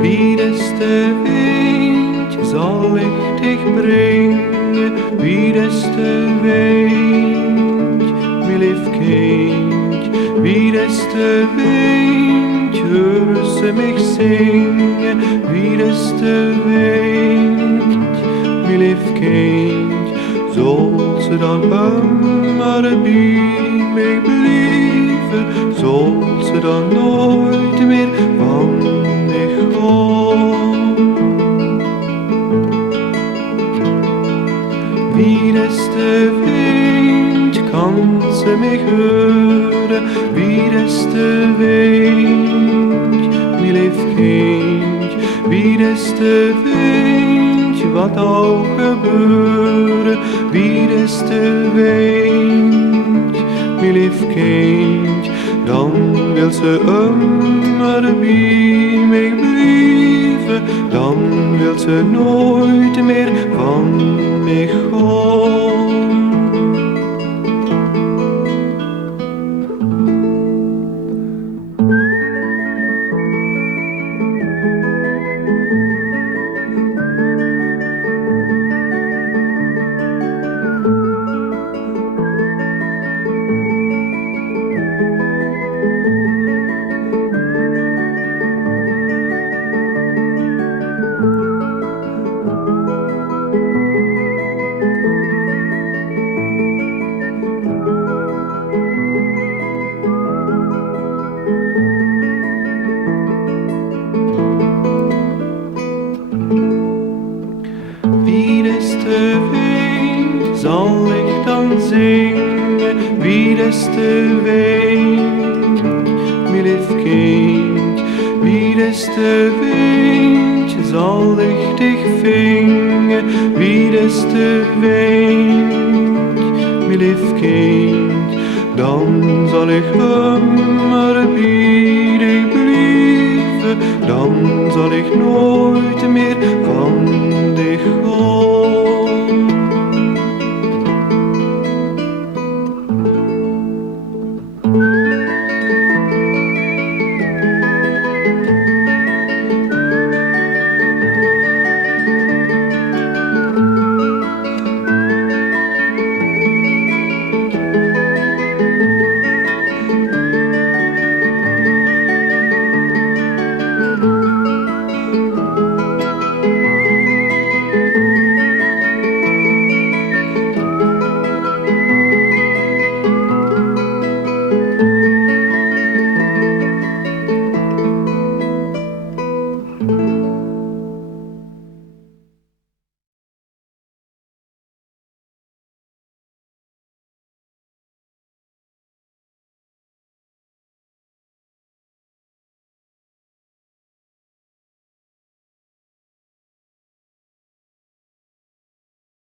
Wie des de wind zal ik dich brengen, wie des de wind, mijn lief kind, wie des de wind, hoor ze mich zingen, wie des de wind, mijn lief kind, zal ze dan immer bij mij blijven, zal ze dan nooit meer van mij gaan. Wie des de wind kan ze mij horen, wie des de wind, mijn lief kind, wie des de wind, wat ook gebeuren, wie des de wind, mijn lief kind, dan wil ze immer bij mij blijven, dan wil ze nooit meer van mij gaan. Wie des de wind zal ik dan zingen, wie des de wind, mijn lief kind, wie des de wind zal ik dich vingen, wie des de wind, mijn lief kind, dan zal ik immer bij